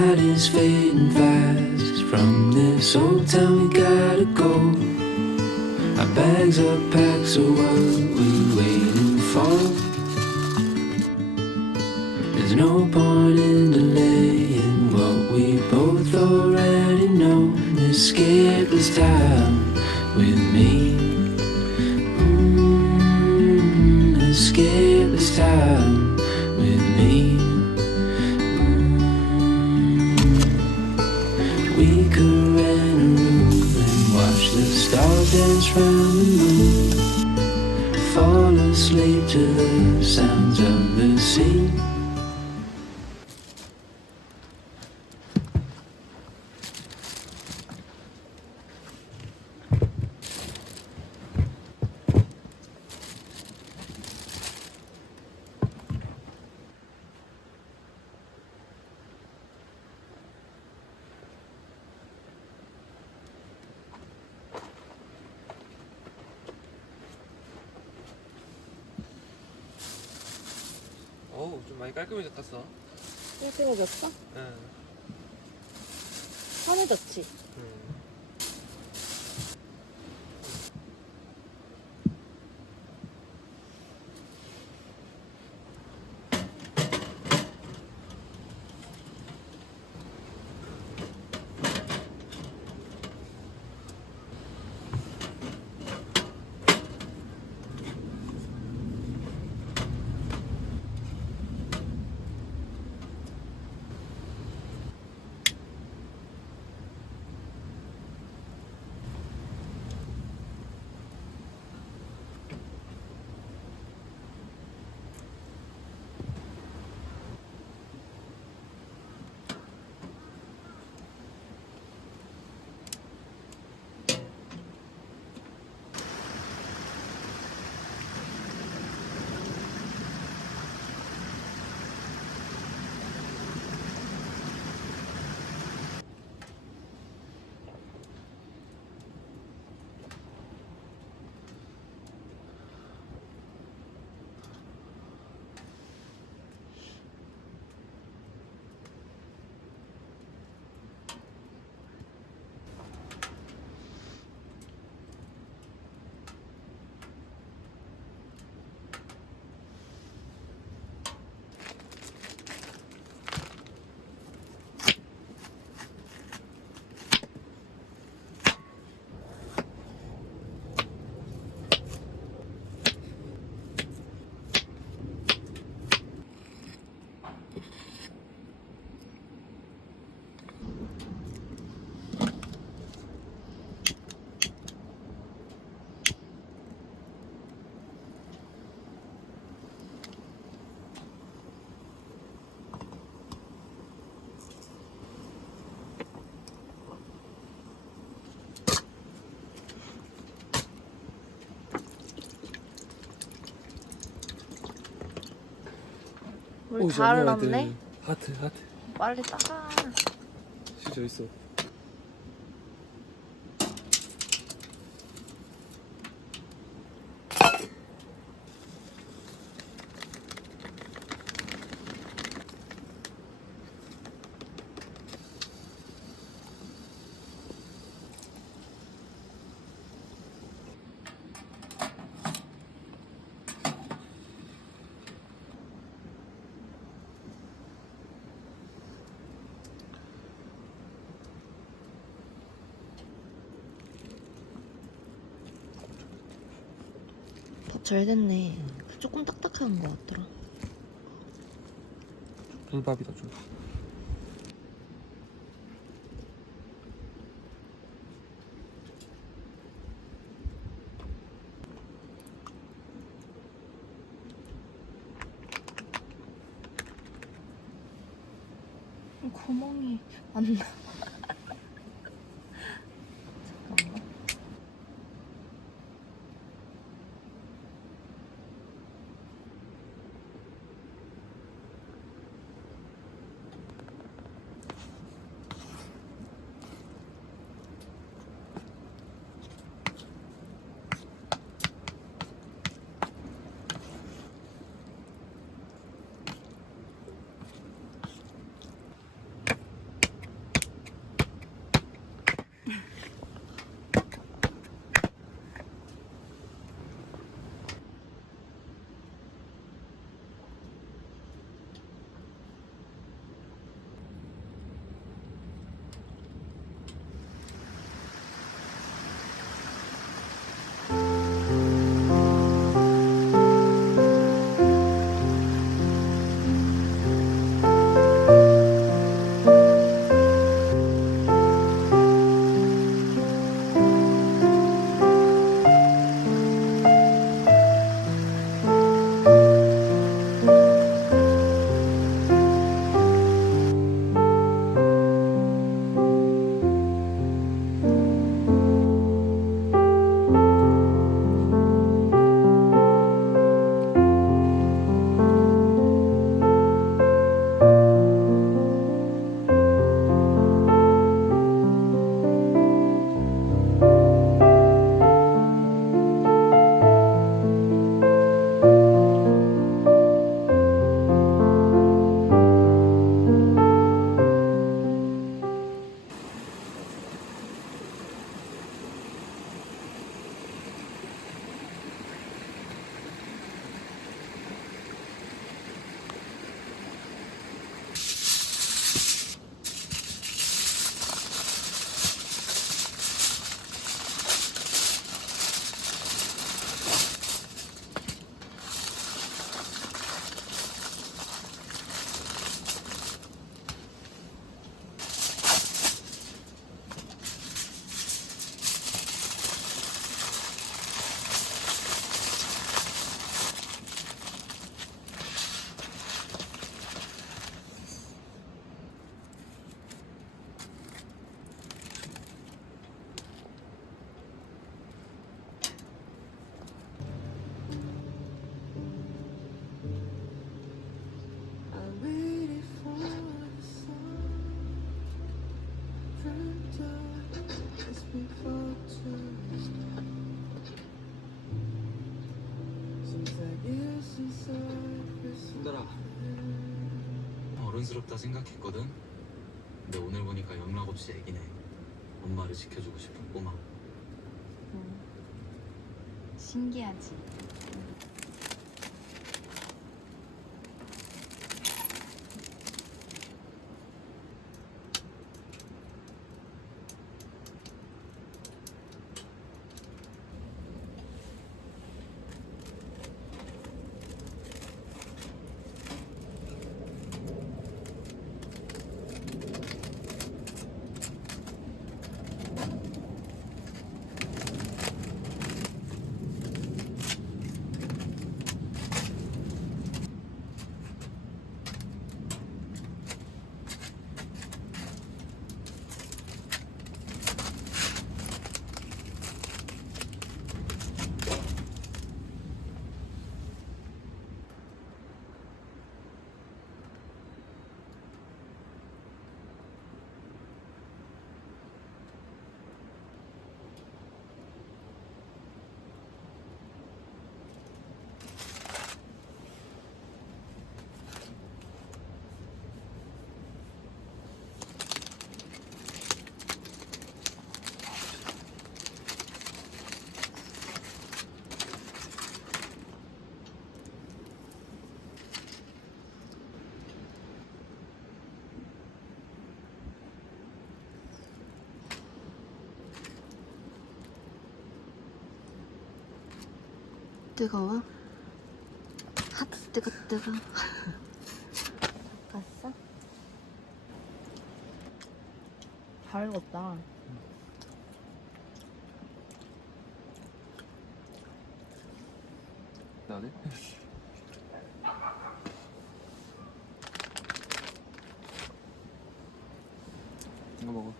night is fading fast. From this old town we gotta go. Our bags are packed, so what we waiting for? There's no point in delaying what we both already know. Escape this time with me. Escape this time with me. We could rent a room and watch the stars dance round the moon. Fall asleep to the sounds of the sea. 어우, 좀 많이 깔끔해졌어. 깔끔해졌어? 응. 환해졌지? 응. 물 다 흘렀네? 하트. 빨리 닦아. 진짜 있어. 잘 됐네. 조금 딱딱한 것 같더라. 불밥이다 좀. 구멍이 안 나. 잠깐만. 순달아. 어른스럽다 생각했거든. 근데 오늘 보니까 연락 없이 애기네. 엄마를 지켜주고 싶은 꼬마. 신기하지. 뜨거워? 하트 뜨거. 갔어? 잘 익었다. 나네? 이거 먹어.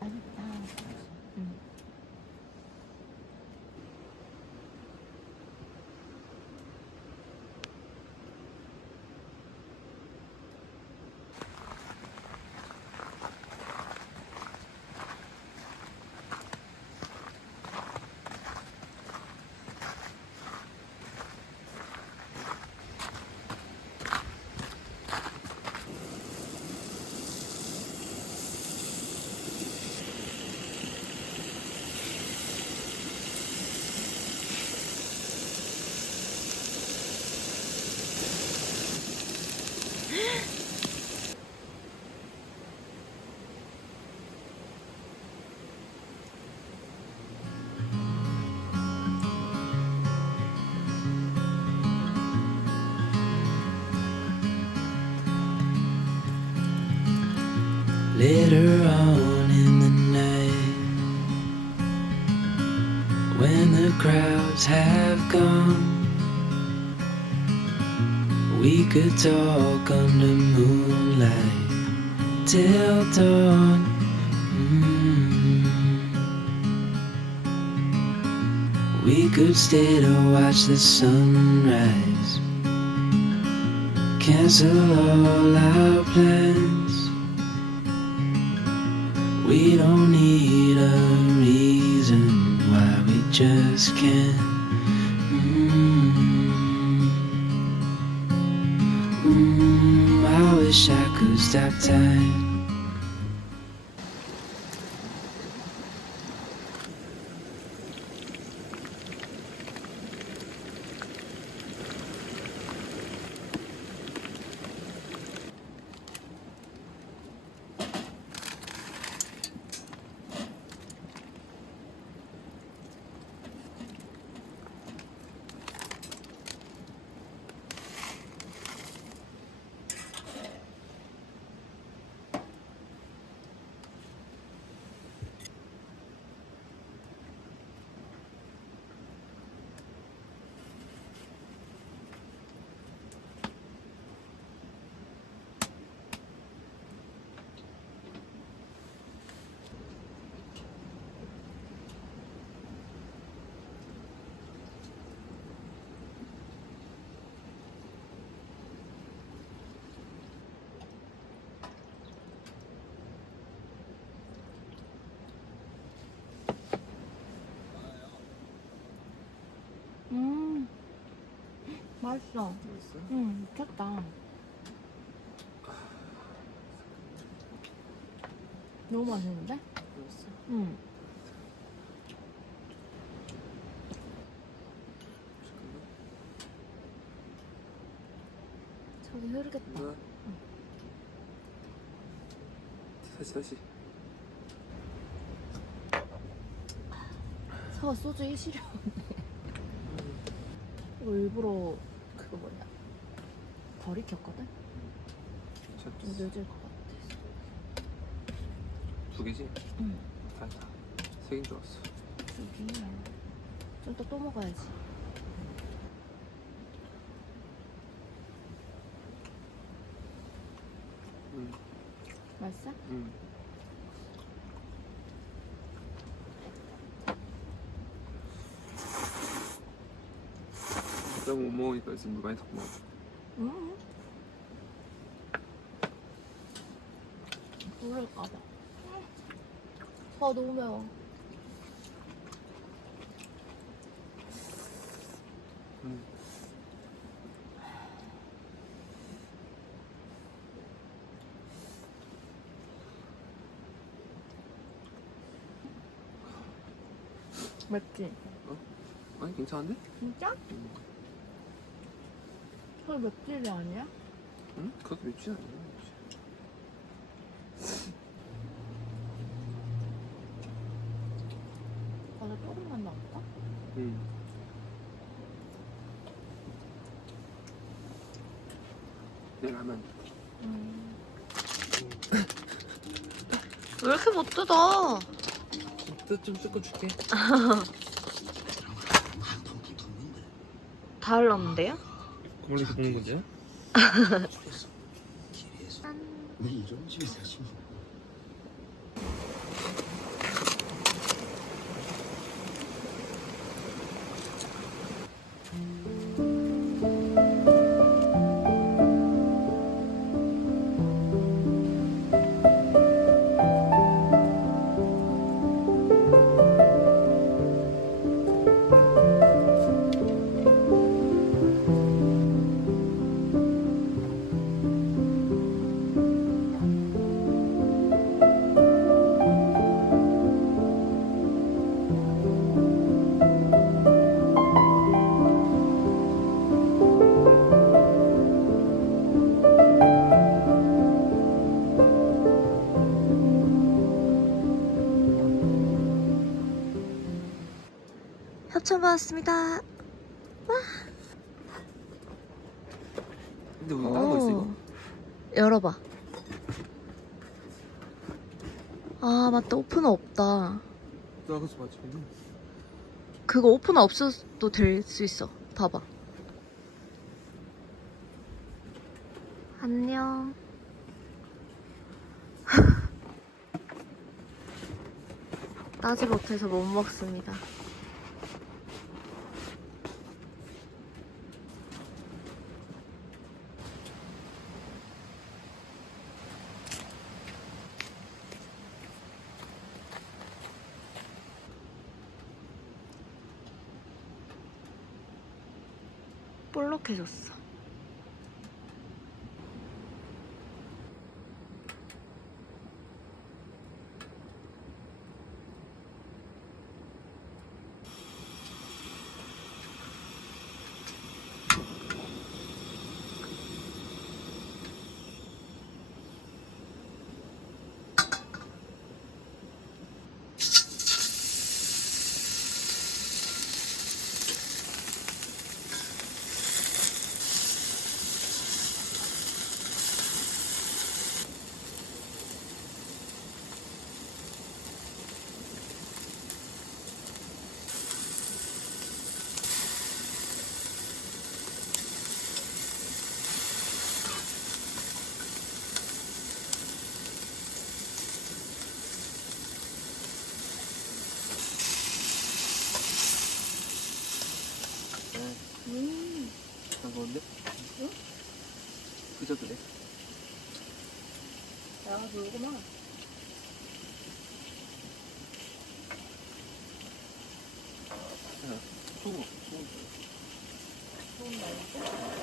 맛있다. 응. Later on in the night, when the crowds have gone, we could talk under moonlight till dawn. We could stay to watch the sunrise, cancel all our plans. We don't need a reason why we just can't. I wish I could stop time. 맛있어. 맛있어? 응, 미쳤다. 너무 맛있는데? 맛있어. 응. 저기 흐르겠다. 누나. 다시. 서가 소주 1시려. 이거 일부러 그거 뭐냐 덜 익혔거든? 좀 늦을 것 같아. 두 개지? 응. 다. 세 개인 줄 알았어. 여기 좀 이따 또 먹어야지. 응. 맛있어? 응. 내가 못 먹으니까 지금 물 많이 섞고 먹어. 응. 부를까봐. 너무 매워. 응. 맵지? 아니 괜찮은데? 진짜? 응. 헐 맵찔이 아니야? 응? 그것도 맵지 않아. 맞아, 조금만 넣을까? 응. 내 라면. 왜 이렇게 못 뜯어? 좀 뜯고 줄게. 한통 붙었는데 다 흘렀는데요? 원래 이렇게 먹는 거지? 줄에서 길에서 내 이런 집에 사신 분 협찬 받았습니다. 근데 우리 다른 거 있어 이거? 열어봐. 아 맞다, 오프너 없다. 나 그거 맞지? 그거 오프너 없어도 될 수 있어. 봐봐. 안녕. 따지 못해서 못 먹습니다. 볼록해졌어. 잘 먹었는데? 응? 그저 그래. 야, 놀구만. 소금. 뭐 무서운 날이지?